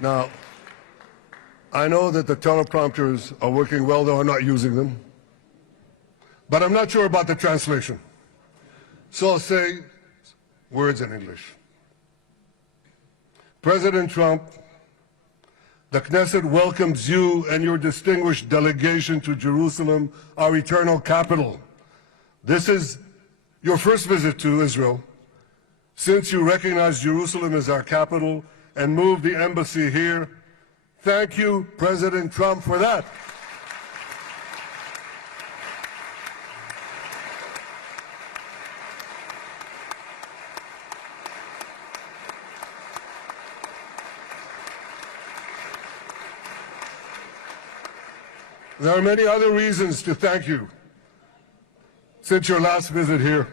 Now, I know that the teleprompters are working well, though I'm not using them. But I'm not sure about the translation. So I'll say words in English. President Trump, the Knesset welcomes you and your distinguished delegation to Jerusalem, our eternal capital. This is your first visit to Israel since you recognize Jerusalem as our capital and moved the embassy here. Thank you, President Trump, for that. There are many other reasons to thank you since your last visit here.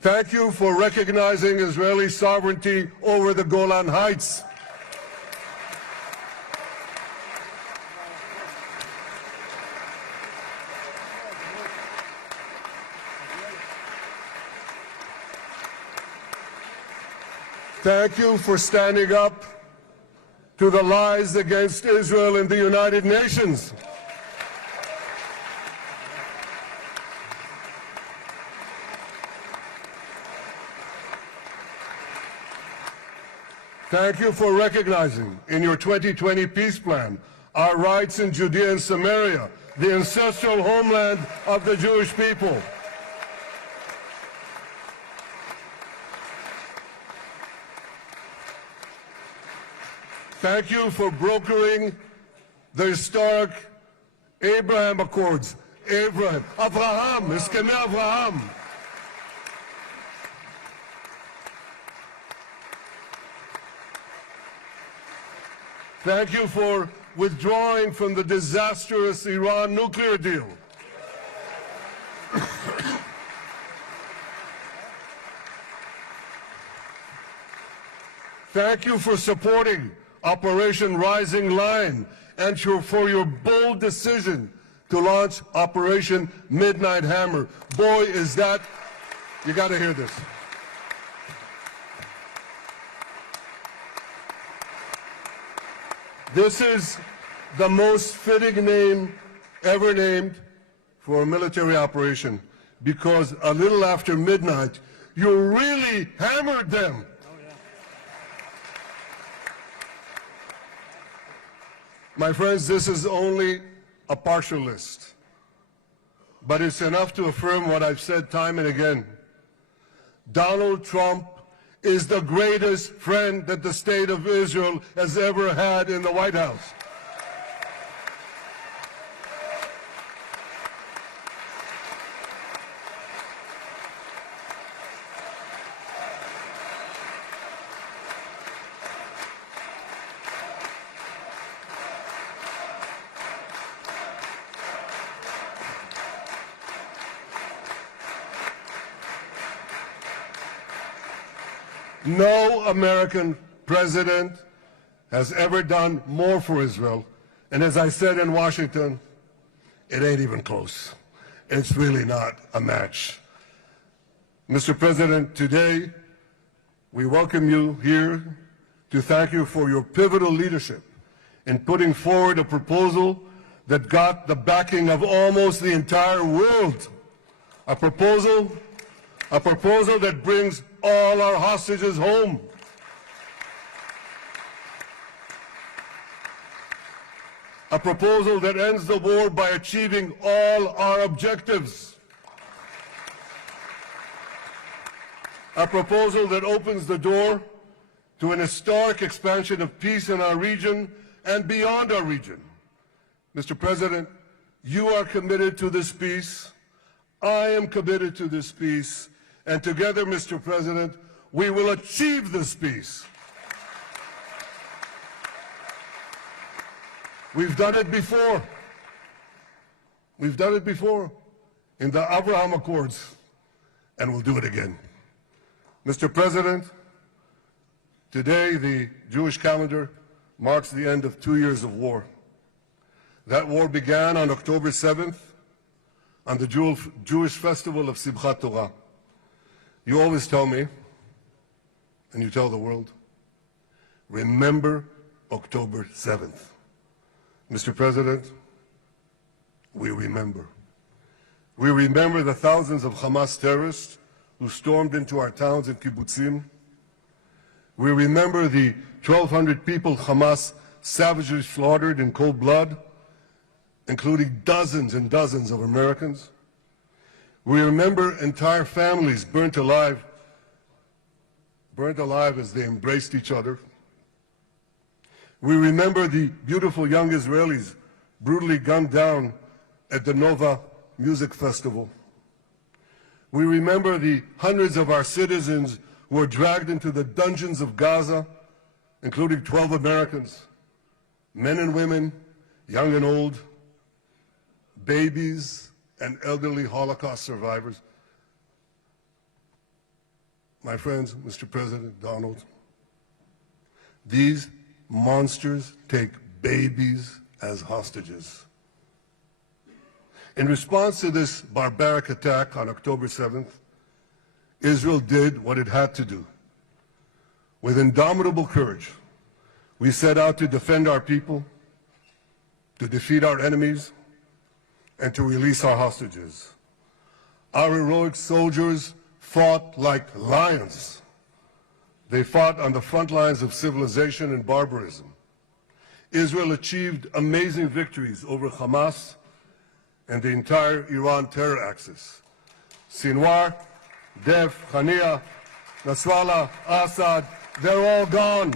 Thank you for recognizing Israeli sovereignty over the Golan Heights. Thank you for standing up to the lies against Israel in the United Nations. Thank you for recognizing in your 2020 peace plan our rights in Judea and Samaria, the ancestral homeland of the Jewish people. Thank you for brokering the historic Abraham Accords. Abraham, Eskemei Avraham. Thank you for withdrawing from the disastrous Iran nuclear deal. Thank you for supporting Operation Rising Lion and for your bold decision to launch Operation Midnight Hammer. Boy, is that, you got to hear this. This is the most fitting name ever named for a military operation, because a little after midnight, you really hammered them. My friends, this is only a partial list, but it's enough to affirm what I've said time and again. Donald Trump is the greatest friend that the state of Israel has ever had in the White House. No American president has ever done more for Israel. And as I said in Washington, it ain't even close. It's really not a match. Mr. President, today we welcome you here to thank you for your pivotal leadership in putting forward a proposal that got the backing of almost the entire world. A proposal that brings all our hostages home. A proposal that ends the war by achieving all our objectives. A proposal that opens the door to an historic expansion of peace in our region and beyond our region. Mr. President, you are committed to this peace. I am committed to this peace. And together, Mr. President, we will achieve this peace. We've done it before. We've done it before in the Abraham Accords, and we'll do it again. Mr. President, today the Jewish calendar marks the end of 2 years of war. That war began on October 7th, on the Jewish festival of Simchat Torah. You always tell me, and you tell the world, remember October 7th. Mr. President, we remember. We remember the thousands of Hamas terrorists who stormed into our towns and kibbutzim. We remember the 1,200 people Hamas savagely slaughtered in cold blood, including dozens and dozens of Americans. We remember entire families burnt alive as they embraced each other. We remember the beautiful young Israelis brutally gunned down at the Nova Music Festival. We remember the hundreds of our citizens who were dragged into the dungeons of Gaza, including 12 Americans, men and women, young and old, babies and elderly Holocaust survivors. My friends, Mr. President Donald, these monsters take babies as hostages. In response to this barbaric attack on October 7th, Israel did what it had to do. With indomitable courage, we set out to defend our people, to defeat our enemies, and to release our hostages. Our heroic soldiers fought like lions. They fought on the front lines of civilization and barbarism. Israel achieved amazing victories over Hamas and the entire Iran terror axis. Sinwar, Def, Hania, Nasrallah, Assad, they're all gone.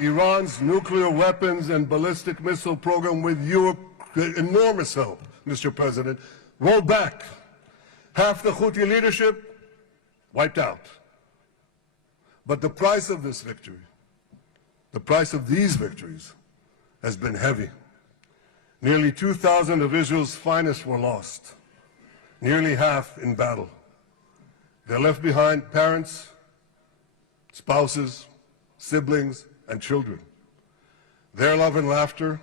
Iran's nuclear weapons and ballistic missile program, with your enormous help, Mr. President, rolled back. Half the Houthi leadership wiped out. But the price of this victory, the price of these victories, has been heavy. Nearly 2,000 of Israel's finest were lost, nearly half in battle. They left behind parents, spouses, siblings, and children. Their love and laughter,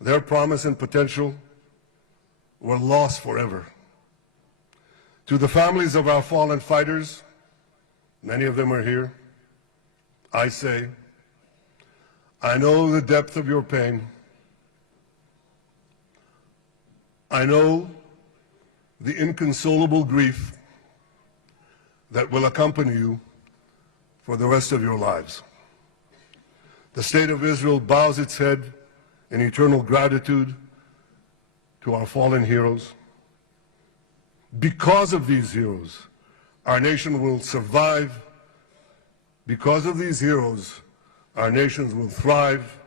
their promise and potential were lost forever. To the families of our fallen fighters, many of them are here, I say, I know the depth of your pain. I know the inconsolable grief that will accompany you for the rest of your lives. The state of Israel bows its head in eternal gratitude to our fallen heroes. Because of these heroes, our nation will survive. Because of these heroes, our nations will thrive.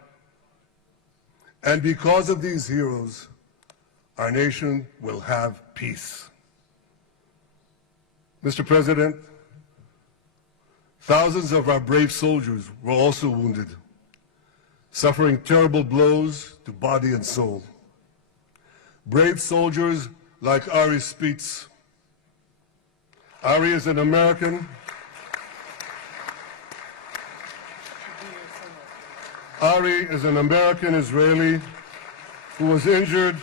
And because of these heroes, our nation will have peace. Mr. President, thousands of our brave soldiers were also wounded, suffering terrible blows to body and soul. Brave soldiers like Ari Spitz. Ari is an American. Ari is an American Israeli who was injured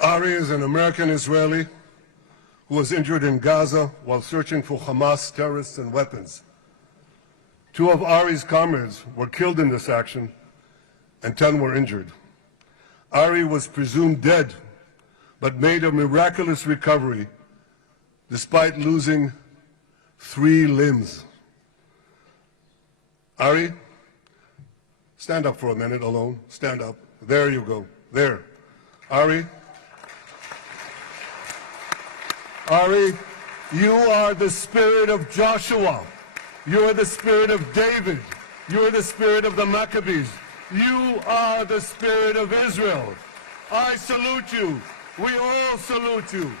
Ari is an American Israeli who was injured in Gaza while searching for Hamas terrorists and weapons. 2 of Ari's comrades were killed in this action and 10 were injured. Ari was presumed dead, but made a miraculous recovery despite losing 3 limbs. Ari, stand up for a minute alone. Stand up. There you go. There. Ari, you are the spirit of Joshua. You are the spirit of David. You're the spirit of the Maccabees. You are the spirit of Israel. I salute you. We all salute you.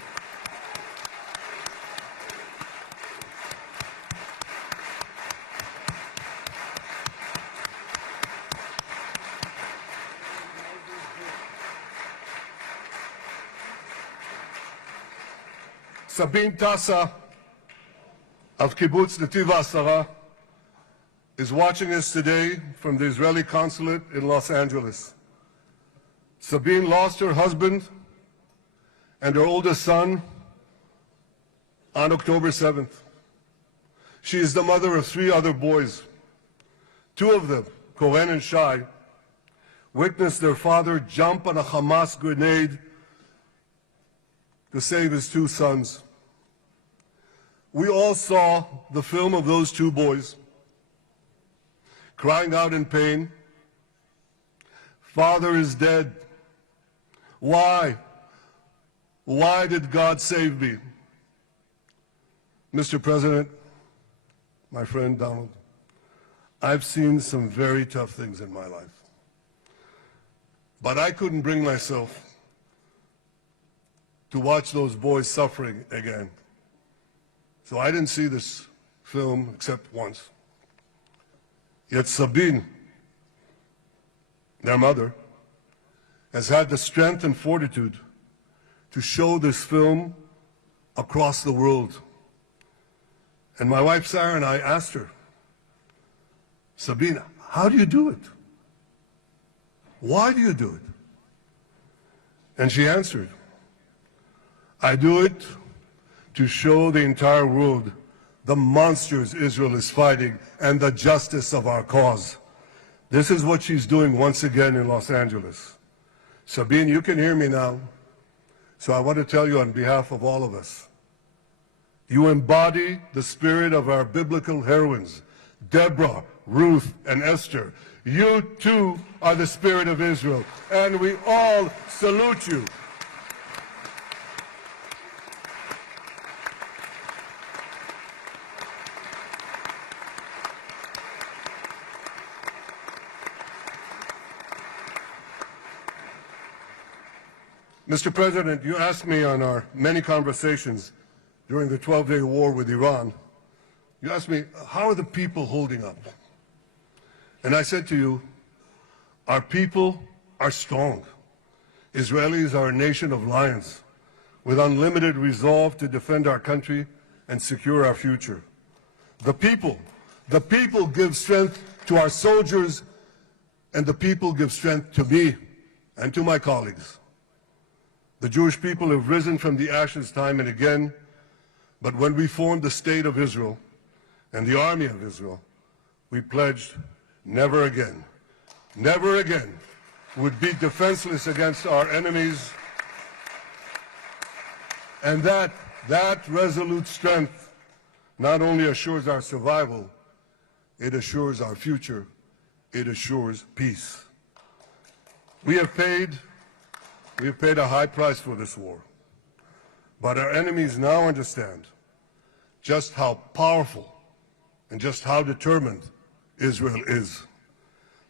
Sabine Tassa of Kibbutz Netiv HaAsara is watching us today from the Israeli consulate in Los Angeles. Sabine lost her husband and her oldest son on October 7th. She is the mother of 3 other boys. 2 of them, Koren and Shai, witnessed their father jump on a Hamas grenade to save his 2 sons. We all saw the film of those 2 boys crying out in pain, "Father is dead. Why? Why did God save me?" Mr. President, my friend Donald, I've seen some very tough things in my life. But I couldn't bring myself to watch those boys suffering again. So I didn't see this film except once. Yet Sabine, their mother, has had the strength and fortitude to show this film across the world. And my wife Sarah and I asked her, "Sabine, how do you do it? Why do you do it?" And she answered, "I do it to show the entire world the monsters Israel is fighting and the justice of our cause." This is what she's doing once again in Los Angeles. Sabine, you can hear me now, so I want to tell you on behalf of all of us, you embody the spirit of our biblical heroines, Deborah, Ruth, and Esther. You too are the spirit of Israel, and we all salute you. Mr. President, you asked me on our many conversations during the 12-day war with Iran, you asked me, how are the people holding up? And I said to you, our people are strong. Israelis are a nation of lions with unlimited resolve to defend our country and secure our future. The people give strength to our soldiers, and the people give strength to me and to my colleagues. The Jewish people have risen from the ashes time and again, but when we formed the State of Israel and the Army of Israel, we pledged never again would be defenseless against our enemies. And that resolute strength not only assures our survival, it assures our future, it assures peace. We have paid a high price for this war, but our enemies now understand just how powerful and just how determined Israel is.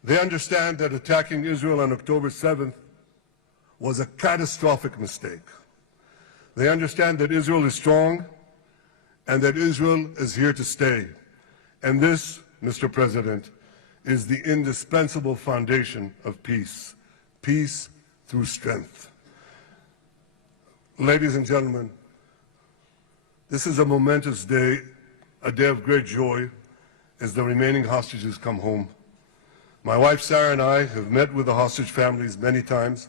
They understand that attacking Israel on October 7th was a catastrophic mistake. They understand that Israel is strong and that Israel is here to stay. And this, Mr. President, is the indispensable foundation of peace. Peace through strength. Ladies and gentlemen, this is a momentous day, a day of great joy as the remaining hostages come home. My wife Sarah and I have met with the hostage families many times.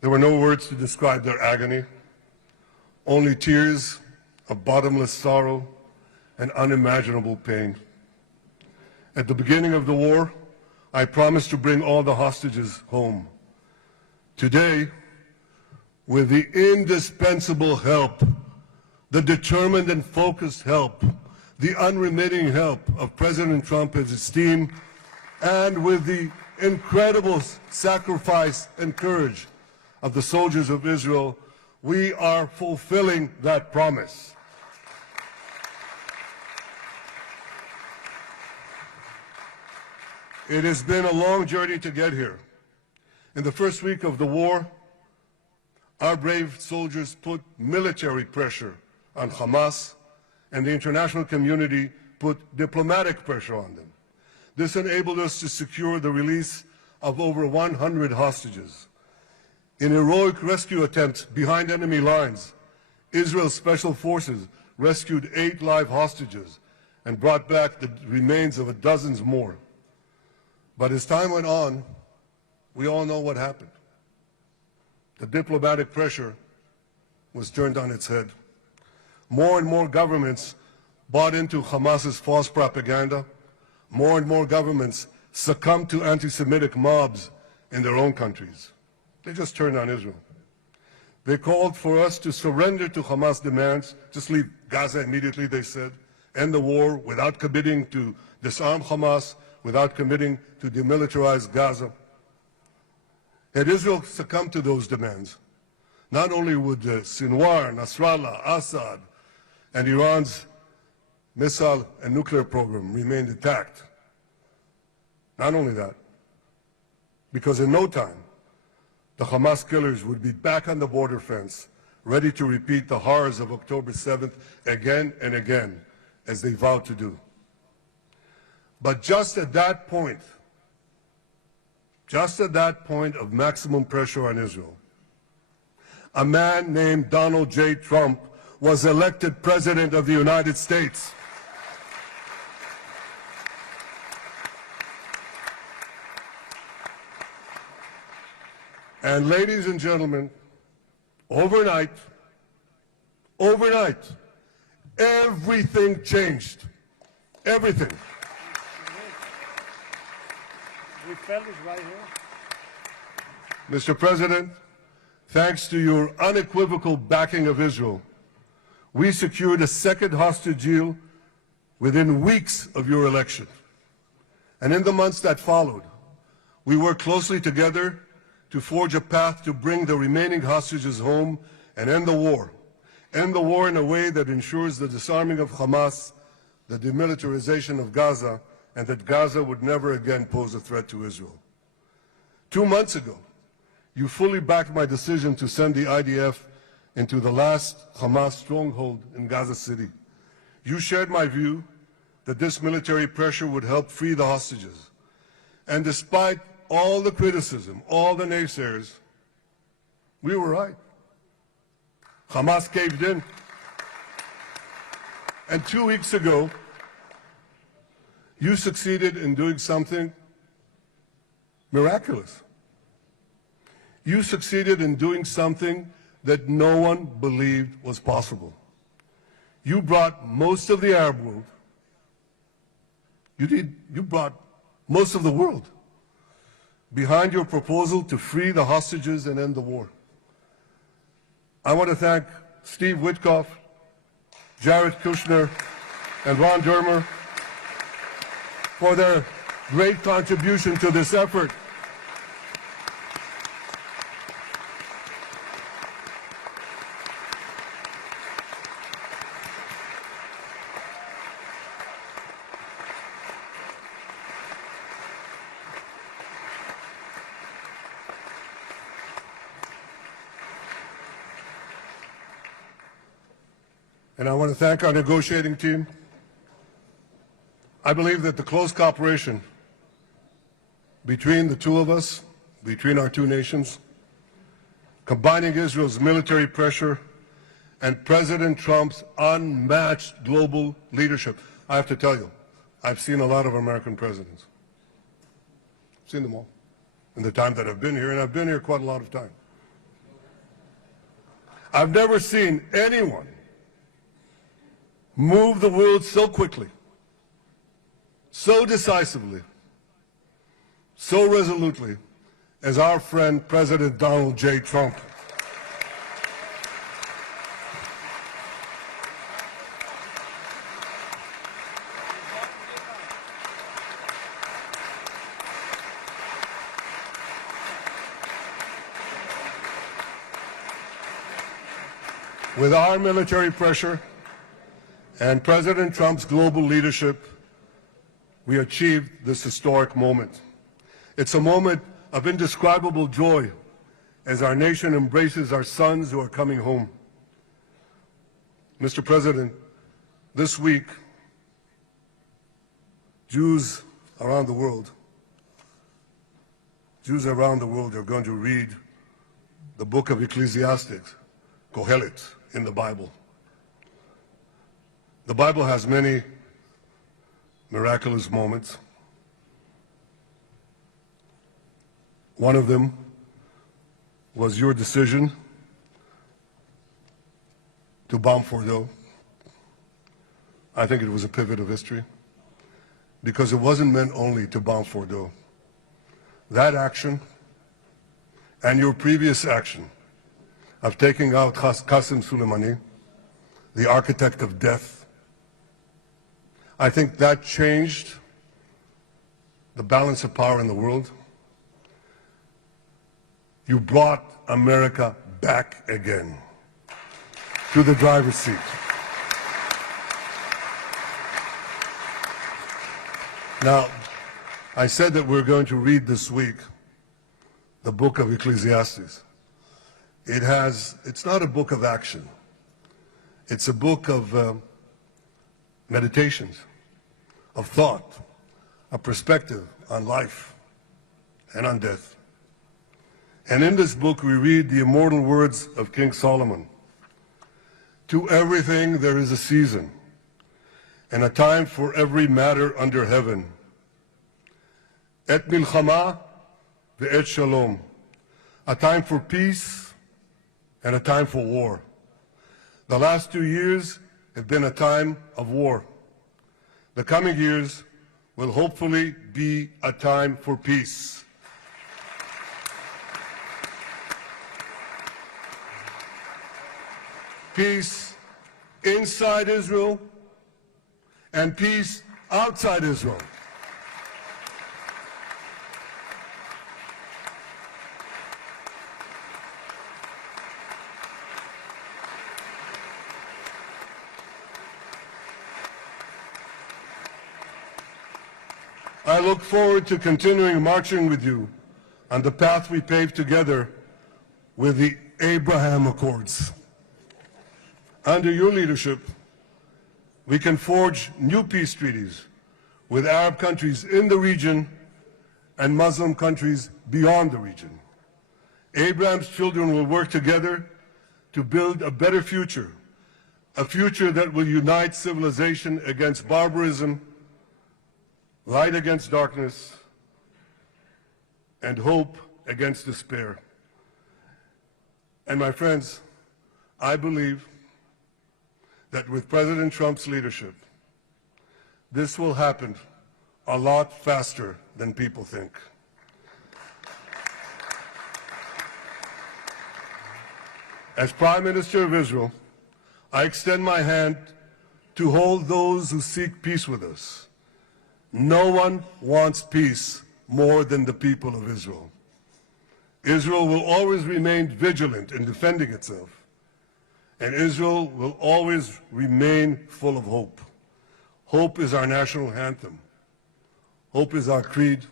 There were no words to describe their agony, only tears of bottomless sorrow and unimaginable pain. At the beginning of the war, I promised to bring all the hostages home. Today, with the indispensable help, the determined and focused help, the unremitting help of President Trump and his team, and with the incredible sacrifice and courage of the soldiers of Israel, we are fulfilling that promise. It has been a long journey to get here. In the first week of the war, our brave soldiers put military pressure on Hamas, and the international community put diplomatic pressure on them. This enabled us to secure the release of over 100 hostages. In heroic rescue attempts behind enemy lines, Israel's special forces rescued 8 live hostages and brought back the remains of dozens more. But as time went on, we all know what happened. The diplomatic pressure was turned on its head. More and more governments bought into Hamas's false propaganda. More and more governments succumbed to anti-Semitic mobs in their own countries. They just turned on Israel. They called for us to surrender to Hamas demands, just leave Gaza immediately, they said, end the war without committing to disarm Hamas, without committing to demilitarize Gaza. Had Israel succumbed to those demands, not only would Sinwar, Nasrallah, Assad, and Iran's missile and nuclear program remain intact. Not only that, because in no time, the Hamas killers would be back on the border fence, ready to repeat the horrors of October 7th again and again, as they vowed to do. But just at that point of maximum pressure on Israel, a man named Donald J. Trump was elected President of the United States. And ladies and gentlemen, overnight, everything changed. Everything. We felt it right here. Mr. President, thanks to your unequivocal backing of Israel, we secured a second hostage deal within weeks of your election. And in the months that followed, we worked closely together to forge a path to bring the remaining hostages home and end the war. End the war in a way that ensures the disarming of Hamas, the demilitarization of Gaza, and that Gaza would never again pose a threat to Israel. 2 months ago, you fully backed my decision to send the IDF into the last Hamas stronghold in Gaza City. You shared my view that this military pressure would help free the hostages. And despite all the criticism, all the naysayers, we were right. Hamas caved in. And 2 weeks ago, you succeeded in doing something miraculous. You succeeded in doing something that no one believed was possible. You brought most of the Arab world, you brought most of the world behind your proposal to free the hostages and end the war. I want to thank Steve Witkoff, Jared Kushner, and Ron Dermer for their great contribution to this effort. And I want to thank our negotiating team. I believe that the close cooperation between the two of us, between our two nations, combining Israel's military pressure and President Trump's unmatched global leadership. I have to tell you, I've seen a lot of American presidents. I've seen them all in the time that I've been here, and I've been here quite a lot of time. I've never seen anyone move the world so quickly, so decisively, so resolutely as our friend President Donald J. Trump. With our military pressure and President Trump's global leadership, we achieved this historic moment. It's a moment of indescribable joy as our nation embraces our sons who are coming home. Mr. President, this week, Jews around the world are going to read the book of Ecclesiastes, Kohelet, in the Bible. The Bible has many miraculous moments. One of them was your decision to bomb Fordo. I think it was a pivot of history because it wasn't meant only to bomb Fordo. That action and your previous action of taking out Qasem Soleimani, the architect of death, I think that changed the balance of power in the world. You brought America back again to the driver's seat. Now, I said that we're going to read this week the book of Ecclesiastes. It's not a book of action. It's a book of meditations, of thought, a perspective on life and on death. And in this book we read the immortal words of King Solomon. To everything there is a season, and a time for every matter under heaven. Et milchama ve'et shalom. A time for peace and a time for war. The last 2 years have been a time of war. The coming years will hopefully be a time for peace. Peace inside Israel and peace outside Israel. I look forward to continuing marching with you on the path we paved together with the Abraham Accords. Under your leadership, we can forge new peace treaties with Arab countries in the region and Muslim countries beyond the region. Abraham's children will work together to build a better future, a future that will unite civilization against barbarism, light against darkness, and hope against despair. And my friends, I believe that with President Trump's leadership, this will happen a lot faster than people think. As Prime Minister of Israel, I extend my hand to hold those who seek peace with us. No one wants peace more than the people of Israel. Israel will always remain vigilant in defending itself, and Israel will always remain full of hope. Hope is our national anthem. Hope is our creed.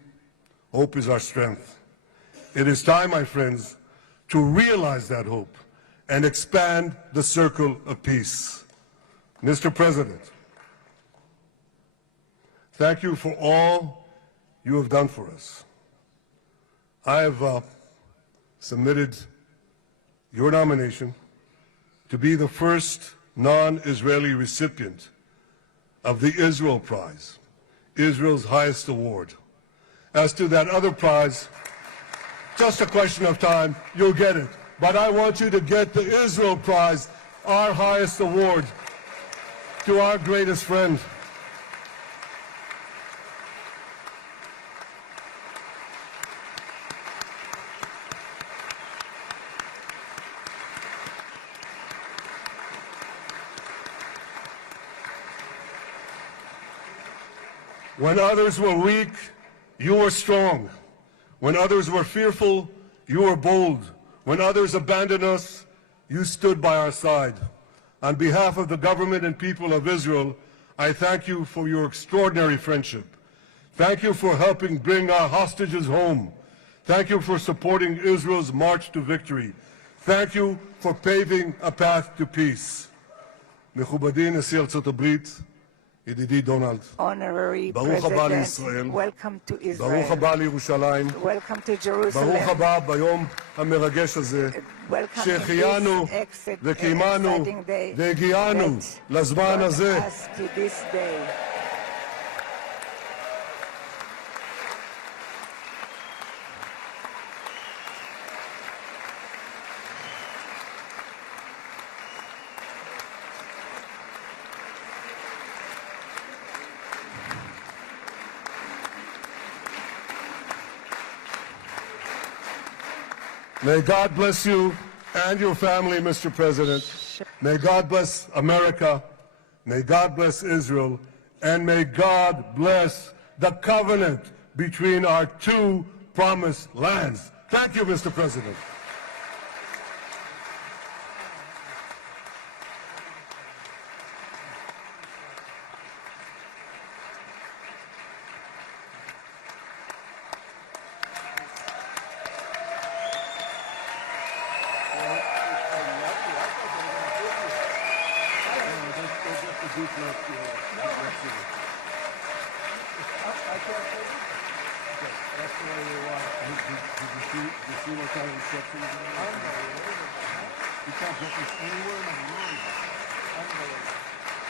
Hope is our strength. It is time, my friends, to realize that hope and expand the circle of peace. Mr. President, thank you for all you have done for us. I have submitted your nomination to be the first non-Israeli recipient of the Israel Prize, Israel's highest award. As to that other prize, just a question of time, you'll get it. But I want you to get the Israel Prize, our highest award, to our greatest friend. When others were weak, you were strong. When others were fearful, you were bold. When others abandoned us, you stood by our side. On behalf of the government and people of Israel, I thank you for your extraordinary friendship Thank you for helping bring our hostages home. Thank you for supporting Israel's march to victory. Thank you for paving a path to peace. מכובדי נשיא ארצות הברית, ידידי דונלד, Honorary ברוך הבא לישראל, President, welcome to ברוך Israel. הבא לירושלים, Welcome to Jerusalem. ברוך הבא ביום המרגש הזה, Welcome in שהחיינו this וקיימנו exciting day והגיענו that לזמן brought הזה. us to this day. May God bless you and your family, Mr. President. May God bless America. May God bless Israel. And may God bless the covenant between our two promised lands. Thank you, Mr. President.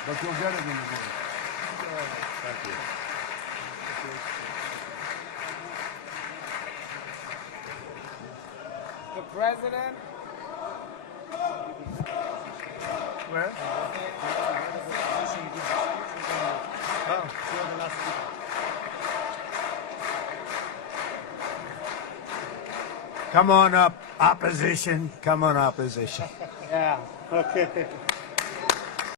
But you'll get it in the morning. Thank you. The president. Where? Come on up, opposition. Come on, opposition. Yeah, okay.